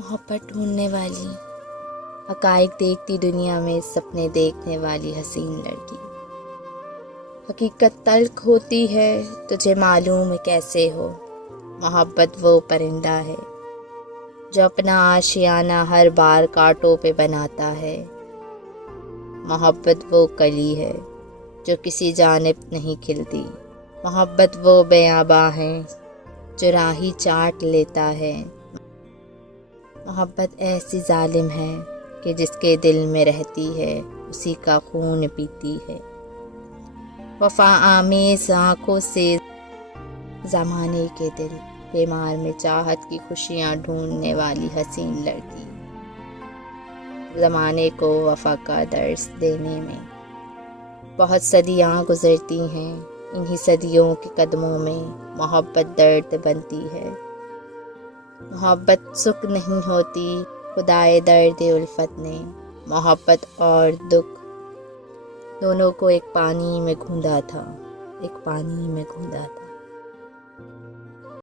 محبت ڈھونڈنے والی، حقائق دیکھتی دنیا میں سپنے دیکھنے والی حسین لڑکی۔ حقیقت تلخ ہوتی ہے تجھے معلوم کیسے ہو، محبت وہ پرندہ ہے جو اپنا آشیانہ ہر بار کانٹوں پہ بناتا ہے۔ محبت وہ کلی ہے جو کسی جانب نہیں کھلتی، محبت وہ بیاباں ہے جو راہی چاٹ لیتا ہے۔ محبت ایسی ظالم ہے کہ جس کے دل میں رہتی ہے اسی کا خون پیتی ہے۔ وفا آمیز آنکھوں سے زمانے کے دل بیمار میں چاہت کی خوشیاں ڈھونڈنے والی حسین لڑکی۔ زمانے کو وفا کا درس دینے میں بہت صدیاں گزرتی ہیں، انہی صدیوں کے قدموں میں محبت درد بنتی ہے۔ محبت سکھ نہیں ہوتی، خدائے درد الفت نے محبت اور دکھ دونوں کو ایک پانی میں گھوندا تھا، ایک پانی میں گھوندا تھا۔